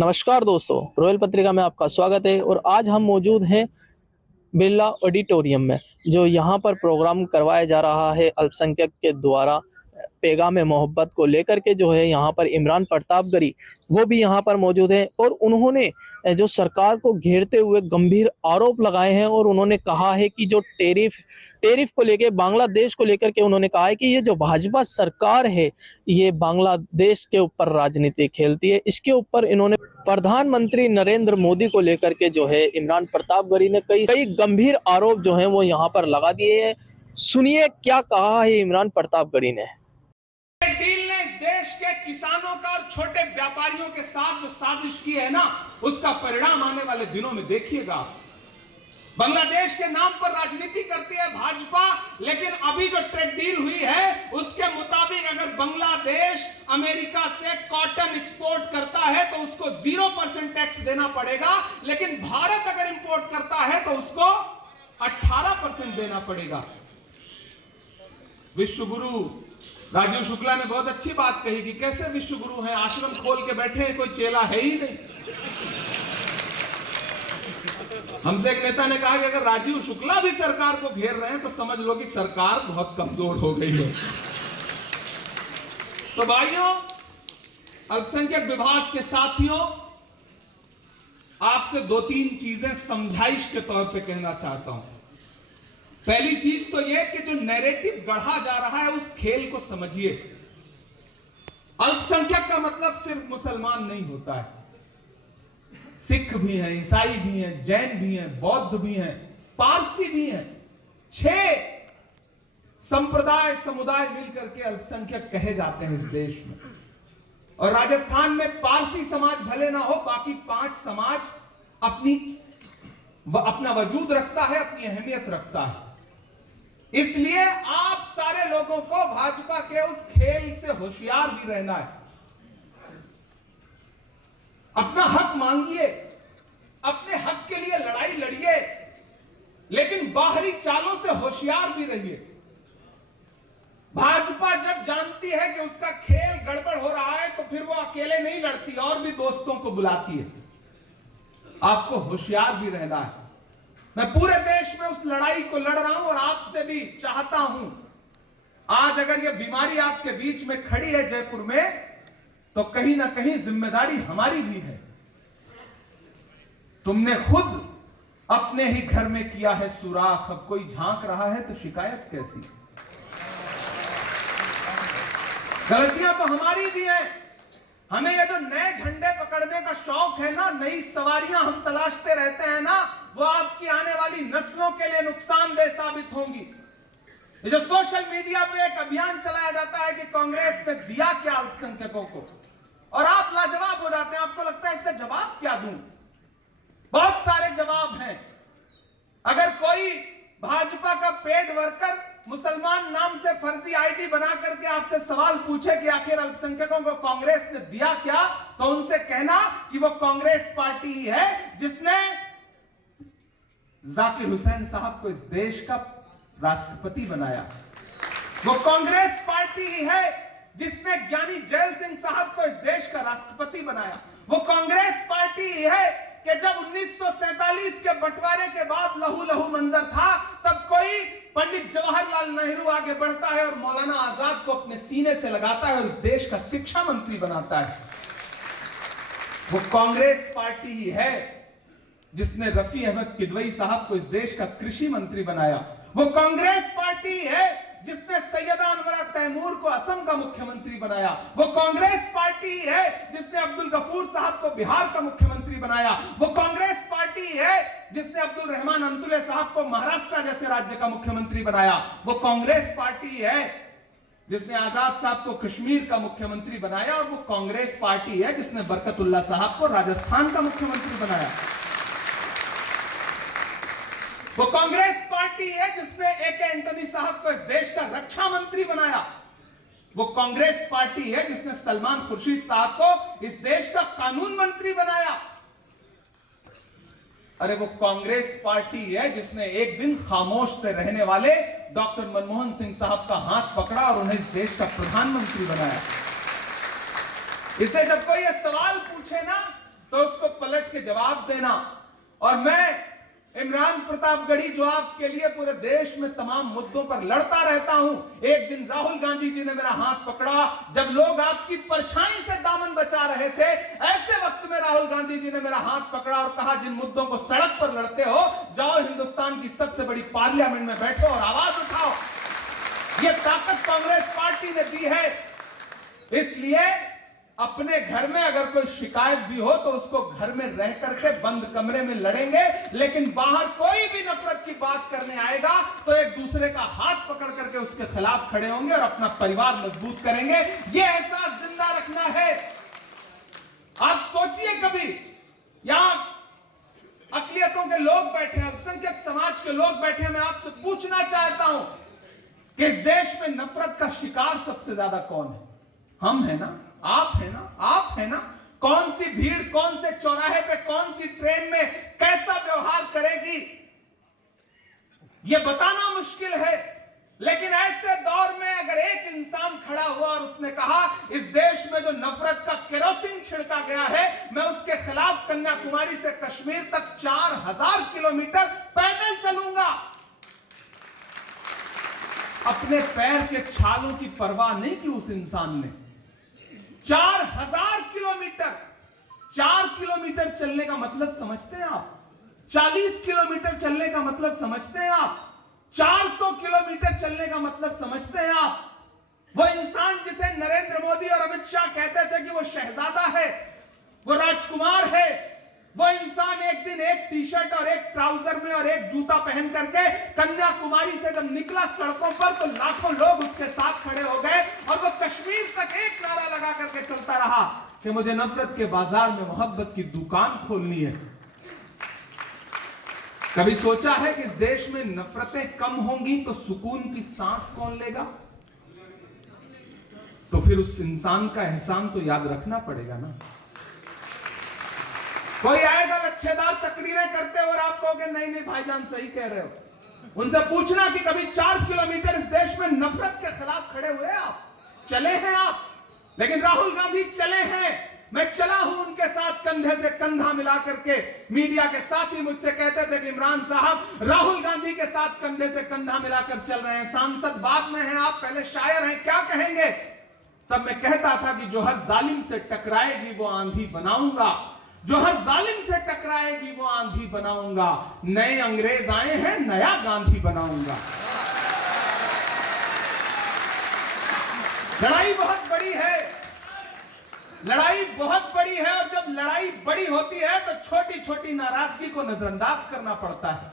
नमस्कार दोस्तों, रॉयल पत्रिका में आपका स्वागत है। और आज हम मौजूद हैं बिरला ऑडिटोरियम में, जो यहाँ पर प्रोग्राम करवाया जा रहा है अल्पसंख्यक के द्वारा पैगाम मोहब्बत को लेकर के। जो है यहाँ पर इमरान प्रतापगढ़ी वो भी यहाँ पर मौजूद हैं और उन्होंने जो सरकार को घेरते हुए गंभीर आरोप लगाए हैं। और उन्होंने कहा है कि जो टेरिफ को लेकर, बांग्लादेश को लेकर के उन्होंने कहा है कि ये जो भाजपा सरकार है ये बांग्लादेश के ऊपर राजनीति खेलती है। इसके ऊपर इन्होंने प्रधानमंत्री नरेंद्र मोदी को लेकर के जो है इमरान प्रतापगढ़ी ने कई गंभीर आरोप जो हैं वो यहाँ पर लगा दिए हैं। सुनिए क्या कहा है इमरान प्रतापगढ़ी ने। डील ने इस देश के किसानों का और छोटे व्यापारियों के साथ जो साजिश की है ना, उसका परिणाम आने वाले दिनों में देखिएगा। बांग्लादेश के नाम पर राजनीति करती है भाजपा, लेकिन अभी जो ट्रेड डील हुई है उसके मुताबिक अगर बांग्लादेश अमेरिका से कॉटन एक्सपोर्ट करता है तो उसको 0% टैक्स देना पड़ेगा, लेकिन भारत अगर इंपोर्ट करता है तो उसको 18% देना पड़ेगा। विश्व गुरु राजीव शुक्ला ने बहुत अच्छी बात कही कि कैसे विश्व गुरु हैं, आश्रम खोल के बैठे हैं, कोई चेला है ही नहीं। हमसे एक नेता ने कहा कि अगर राजीव शुक्ला भी सरकार को घेर रहे हैं तो समझ लो कि सरकार बहुत कमजोर हो गई है। तो भाइयों, अल्पसंख्यक विभाग के साथियों, आपसे 2-3 चीजें समझाइश के तौर पे कहना चाहता हूं। पहली चीज तो यह कि जो नैरेटिव गढ़ा जा रहा है उस खेल को समझिए। अल्पसंख्यक का मतलब सिर्फ मुसलमान नहीं होता है, सिख भी हैं, ईसाई भी हैं, जैन भी हैं, बौद्ध भी हैं, पारसी भी हैं। 6 संप्रदाय समुदाय मिलकर के अल्पसंख्यक कहे जाते हैं इस देश में। और राजस्थान में पारसी समाज भले ना हो, बाकी 5 समाज अपना वजूद रखता है, अपनी अहमियत रखता है। इसलिए आप सारे लोगों को भाजपा के उस खेल से होशियार भी रहना है। अपना हक मांगिए, अपने हक के लिए लड़ाई लड़िए, लेकिन बाहरी चालों से होशियार भी रहिए। भाजपा जब जानती है कि उसका खेल गड़बड़ हो रहा है तो फिर वो अकेले नहीं लड़ती, और भी दोस्तों को बुलाती है। आपको होशियार भी रहना है। मैं पूरे देश में उस लड़ाई को लड़ रहा हूं और आपसे भी चाहता हूं, आज अगर यह बीमारी आपके बीच में खड़ी है जयपुर में, तो कहीं ना कहीं जिम्मेदारी हमारी भी है। तुमने खुद अपने ही घर में किया है सुराख, अब कोई झांक रहा है तो शिकायत कैसी। गलतियां तो हमारी भी हैं। हमें ये जो नए झंडे पकड़ने का शौक है ना, नई सवारियां हम तलाशते रहते हैं ना, वो आपकी आने वाली नस्लों के लिए नुकसानदेह साबित होंगी। ये जो सोशल मीडिया पे एक अभियान चलाया जाता है कि कांग्रेस ने दिया क्या अल्पसंख्यकों को, और आप लाजवाब हो जाते हैं, आपको लगता है इसका जवाब क्या दूं। बहुत सारे जवाब हैं। अगर कोई भाजपा का पेड वर्कर मुसलमान नाम से फर्जी आईडी बना करके आपसे सवाल पूछे कि आखिर अल्पसंख्यकों को कांग्रेस ने दिया क्या, तो उनसे कहना कि वो कांग्रेस पार्टी ही है जिसने जाकिर हुसैन साहब को इस देश का राष्ट्रपति बनाया। वो कांग्रेस पार्टी ही है जिसने ज्ञानी जैल सिंह साहब को इस देश का राष्ट्रपति बनाया। वो कांग्रेस पार्टी ही है कि जब 1947 के बंटवारे के बाद लहू लहू मंजर था, तब कोई पंडित जवाहरलाल नेहरू आगे बढ़ता है और मौलाना आजाद को अपने सीने से लगाता है और इस देश का शिक्षा मंत्री बनाता है। वो कांग्रेस पार्टी ही है जिसने रफी अहमद किदवई साहब को इस देश का कृषि मंत्री बनाया। वो कांग्रेस पार्टी है जिसने सैयदा अनवरा तैमूर को असम का मुख्यमंत्री बनाया। वो कांग्रेस पार्टी है जिसने अब्दुल गफूर साहब को बिहार का मुख्यमंत्री बनाया। वो कांग्रेस पार्टी है जिसने अब्दुल रहमान अंतुले साहब को महाराष्ट्र जैसे राज्य का मुख्यमंत्री बनाया। वो कांग्रेस पार्टी है जिसने आजाद साहब को कश्मीर का मुख्यमंत्री बनाया। और वो कांग्रेस पार्टी है जिसने बरकतुल्लाह साहब को राजस्थान का मुख्यमंत्री बनाया। वो कांग्रेस पार्टी है जिसने ए.के. एंटनी साहब को इस देश का रक्षा मंत्री बनाया। वो कांग्रेस पार्टी है जिसने सलमान खुर्शीद साहब को इस देश का कानून मंत्री बनाया। अरे वो कांग्रेस पार्टी है जिसने एक दिन खामोश से रहने वाले डॉक्टर मनमोहन सिंह साहब का हाथ पकड़ा और उन्हें इस देश का प्रधानमंत्री बनाया। इसलिए जब कोई ये सवाल पूछे ना तो उसको पलट के जवाब देना। और मैं इमरान प्रतापगढ़ी, जो आपके लिए पूरे देश में तमाम मुद्दों पर लड़ता रहता हूं, एक दिन राहुल गांधी जी ने मेरा हाथ पकड़ा जब लोग आपकी परछाई से दामन बचा रहे थे। ऐसे वक्त में राहुल गांधी जी ने मेरा हाथ पकड़ा और कहा, जिन मुद्दों को सड़क पर लड़ते हो, जाओ हिंदुस्तान की सबसे बड़ी पार्लियामेंट में बैठो और आवाज उठाओ। यह ताकत कांग्रेस पार्टी ने दी है। इसलिए अपने घर में अगर कोई शिकायत भी हो तो उसको घर में रह करके बंद कमरे में लड़ेंगे, लेकिन बाहर कोई भी नफरत की बात करने आएगा तो एक दूसरे का हाथ पकड़ करके उसके खिलाफ खड़े होंगे और अपना परिवार मजबूत करेंगे। यह एहसास जिंदा रखना है। आप सोचिए, कभी यहां अकलियतों के लोग बैठे, अल्पसंख्यक समाज के लोग बैठे, मैं आपसे पूछना चाहता हूं कि इस देश में नफरत का शिकार सबसे ज्यादा कौन है? हम है ना, आप है ना, आप है ना। कौन सी भीड़, कौन से चौराहे पे, कौन सी ट्रेन में कैसा व्यवहार करेगी, यह बताना मुश्किल है। लेकिन ऐसे दौर में अगर एक इंसान खड़ा हुआ और उसने कहा, इस देश में जो नफरत का केरोसिन छिड़का गया है, मैं उसके खिलाफ कन्याकुमारी से कश्मीर तक 4000 किलोमीटर पैदल चलूंगा। अपने पैर के छालों की परवाह नहीं की उस इंसान ने। 4000 किलोमीटर, 4 किलोमीटर चलने का मतलब समझते हैं आप? 40 किलोमीटर चलने का मतलब समझते हैं आप? 400 किलोमीटर चलने का मतलब समझते हैं आप? वो इंसान जिसे नरेंद्र मोदी और अमित शाह कहते थे कि वो शहजादा है, वो राजकुमार है, वो इंसान एक दिन एक टी शर्ट और एक ट्राउजर में और एक जूता पहन करके कन्याकुमारी से जब निकला सड़कों पर तो लाखों लोग उसके साथ खड़े हो गए और वो कश्मीर तक एक नारा लगा करके चलता रहा कि मुझे नफरत के बाजार में मोहब्बत की दुकान खोलनी है। कभी सोचा है कि इस देश में नफरतें कम होंगी तो सुकून की सांस कौन लेगा? तो फिर उस इंसान का एहसान तो याद रखना पड़ेगा ना। कोई आएगा लच्छेदार तकरीरें करते और आप कहोगे नहीं नहीं भाईजान सही कह रहे हो। उनसे पूछना कि कभी 4 किलोमीटर इस देश में नफरत के खिलाफ खड़े हुए आप, चले हैं आप? लेकिन राहुल गांधी चले हैं। मैं चला हूं उनके साथ कंधे से कंधा मिला करके। मीडिया के साथी मुझसे कहते थे कि इमरान साहब राहुल गांधी के साथ कंधे से कंधा मिलाकर चल रहे हैं, सांसद बाद में हैं, आप पहले शायर हैं, क्या कहेंगे? तब मैं कहता था कि जो हर जालिम से टकराएगी वो आंधी बनाऊंगा, जो हर जालिम से टकराएगी वो आंधी बनाऊंगा। नए अंग्रेज आए हैं, नया गांधी बनाऊंगा। लड़ाई बहुत बड़ी है, लड़ाई बहुत बड़ी है, और जब लड़ाई बड़ी होती है तो छोटी छोटी नाराजगी को नजरअंदाज करना पड़ता है।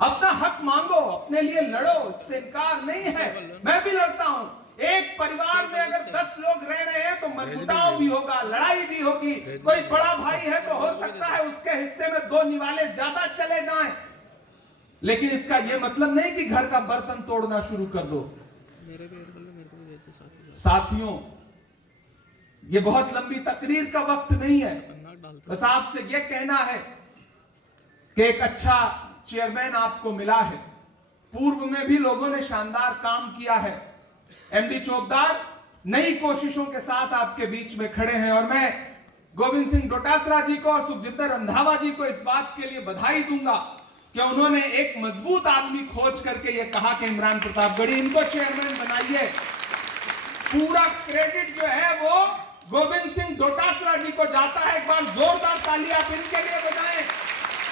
अपना हक मांगो, अपने लिए लड़ो, इससे इनकार नहीं है। मैं भी लड़ता हूं। एक परिवार में अगर 10 लोग रह रहे हैं तो मतमुटाव भी होगा, लड़ाई भी होगी। कोई बड़ा भाई है तो हो सकता है उसके हिस्से में 2 निवाले ज्यादा चले जाएं, लेकिन इसका यह मतलब नहीं कि घर का बर्तन तोड़ना शुरू कर दो। साथियों, यह बहुत लंबी तकरीर का वक्त नहीं है, बस आपसे यह कहना है कि एक अच्छा चेयरमैन आपको मिला है। पूर्व में भी लोगों ने शानदार काम किया है। एमडी चौबदार नई कोशिशों के साथ आपके बीच में खड़े हैं, और मैं गोविंद सिंह डोटासरा जी को और सुखजिंदर रंधावा जी को इस बात के लिए बधाई दूंगा कि उन्होंने एक मजबूत आदमी खोज करके ये कहा कि इमरान प्रतापगढ़ी, इनको चेयरमैन बनाइए। पूरा क्रेडिट जो है वो गोविंद सिंह डोटासरा जी को जाता है। एक बार जोरदार ताली आप इन